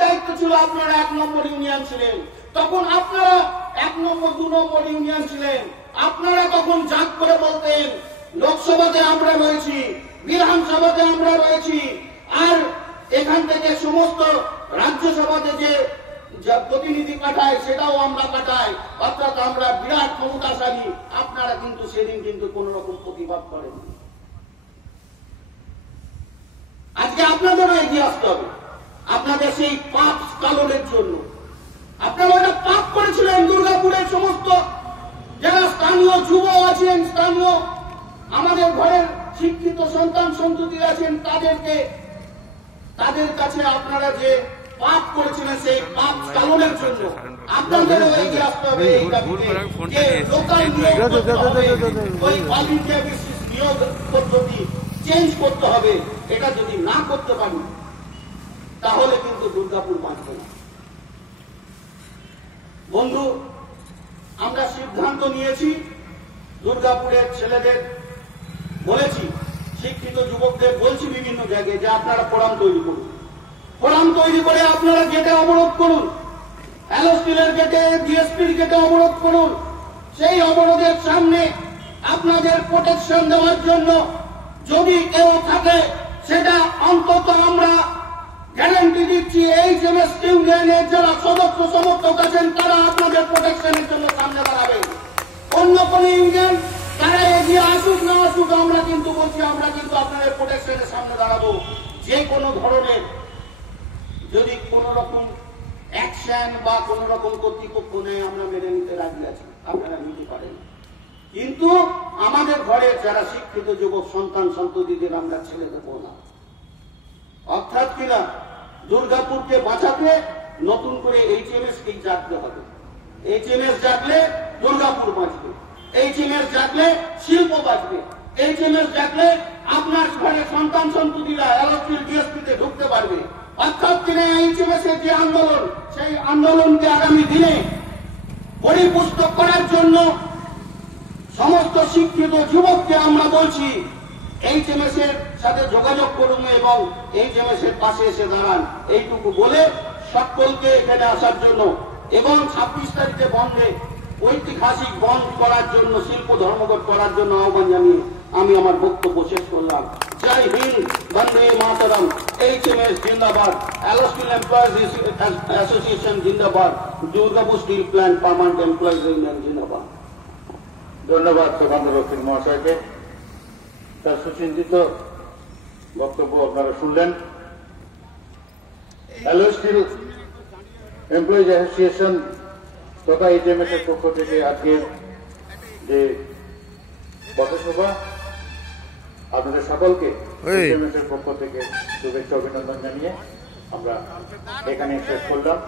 দায়িত্ব ছিল, আপনারা 1 নম্বর ইউনিয়ন ছিলেন, তখন আপনারা 1 নম্বর 2 নম্বর ইউনিয়ন ছিলেন। আপনারা তখন জাগ করে বলতেন লোকসভাতে আমরা রয়েছি, বিধানসভাতে আমরা রয়েছি, আর এখান থেকে সমস্ত রাজ্যসভাতে যে প্রতিনিধি পাঠায় সেটাও আমরা পাঠাই, অর্থাৎ আমরা বিরাট ক্ষমতাশালী। আপনারা কিন্তু সেদিন কিন্তু কোন রকম প্রতিবাদ করেন। আজকে আপনাদেরও এগিয়ে আসতে হবে আপনাদের সেই পাপ স্খলনের জন্য। আপনারা ওটা পাপ করেছিলেন। দুর্গাপুরের সমস্ত যারা স্থানীয় যুব আছেন, স্থানীয় আমাদের ঘরের শিক্ষিত সন্তান সন্ততি আছেন, তাদের কাছে আপনারা যে পাপ করেছিলেন সেই পাপ স্খলনের জন্য আপনাদেরও এগিয়ে আসতে হবে। এই দাবিতে যে লোকাল নিয়োগ করতে হবে, ওই অল ইন্ডিয়া বেসিস নিয়োগ পদ্ধতি চেঞ্জ করতে হবে। এটা যদি না করতে পারি তাহলে কিন্তু দুর্গাপুর বাঁচবে না। বন্ধু, আমরা সিদ্ধান্ত নিয়েছি, দুর্গাপুরের ছেলেদের বলেছি, শিক্ষিত যুবকদের বলছি বিভিন্ন জায়গায় যে আপনারা ফোরাম তৈরি করুন। ফোরাম তৈরি করে আপনারা গেটে অবরোধ করুন, অ্যালো স্টিলের গেটে, ডিএসপির গেটে অবরোধ করুন। সেই অবরোধের সামনে আপনাদের প্রোটেকশন দেওয়ার জন্য যদি কেউ থাকে সেটা অন্তত আমরা গ্যারান্টি দিচ্ছি, এইচএমএস ইউনিয়নের যারা সদস্য সমর্থক আছেন তারা আপনাদের প্রোটেকশনের জন্য সামনে দাঁড়াবে। অন্য কোন ইউনিয়ন তারা এগিয়ে আসুক না আসুক, আমরা কিন্তু বলছি আমরা কিন্তু আপনাদের প্রোটেকশনের সামনে দাঁড়াবো। যে কোনো ধরনের যদি কোন রকম অ্যাকশন বা কোন রকম কর্তৃপক্ষ নেই আমরা মেনে নিতে রাজি আছি, আপনারা নিতে পারেন। কিন্তু আমাদের ঘরের যারা শিক্ষিত যুবক সন্তান সন্ততিদের আমরা ছেড়ে দেবো না। অর্থাৎ কিনা দুর্গাপুরকে বাঁচাতে নতুন করে এইচএমএস কেই জাগতে হবে। এইচএমএস জাগলে দুর্গাপুর বাঁচবে, এইচএমএস জাগলে শিল্প বাঁচবে, এইচএমএস জাগলে আপনার ঘরের সন্তান সন্ততিরা এলএসপির ডিএসপিতে ঢুকতে পারবে। অর্থাৎ কিনা এইচএমএস এর যে আন্দোলন, সেই আন্দোলনকে আগামী দিনে পরিপুষ্ট করার জন্য সমস্ত শিক্ষিত যুবককে আমরা বলছি এইচএমএস এর সাথে যোগাযোগ করুন এবং এইচএমএস এর পাশে এসে দাঁড়ান। এইটুকু বলে সকলকে এখানে আসার জন্য এবং 26 তারিখে বন্ধে ঐতিহাসিক বন্ধ করার জন্য, শিল্প ধর্মঘট করার জন্য আহ্বান জানিয়ে আমি আমার বক্তব্য শেষ করলাম। জয় হিন্দ, বন্দে মাতরম। এইচএমএস জিন্দাবাদ, অ্যালো স্টিল এমপ্লয়িজ অ্যাসোসিয়েশন জিন্দাবাদ, Durgapur steel plant permanent employees union জিন্দাবাদ। ধন্যবাদ সুকান্ত রক্ষিত মহাশয়কে। তার সুচিন্তিত বক্তব্য আপনারা শুনলেন। অ্যালো স্টিল এমপ্লয়িজ অ্যাসোসিয়েশন তথা এইচএমএস এর পক্ষ থেকে আজকের যে পথসভা, আপনাদের সকলকে এইচএমএস এর পক্ষ থেকে শুভেচ্ছা অভিনন্দন জানিয়ে আমরা এখানে শেষ করলাম।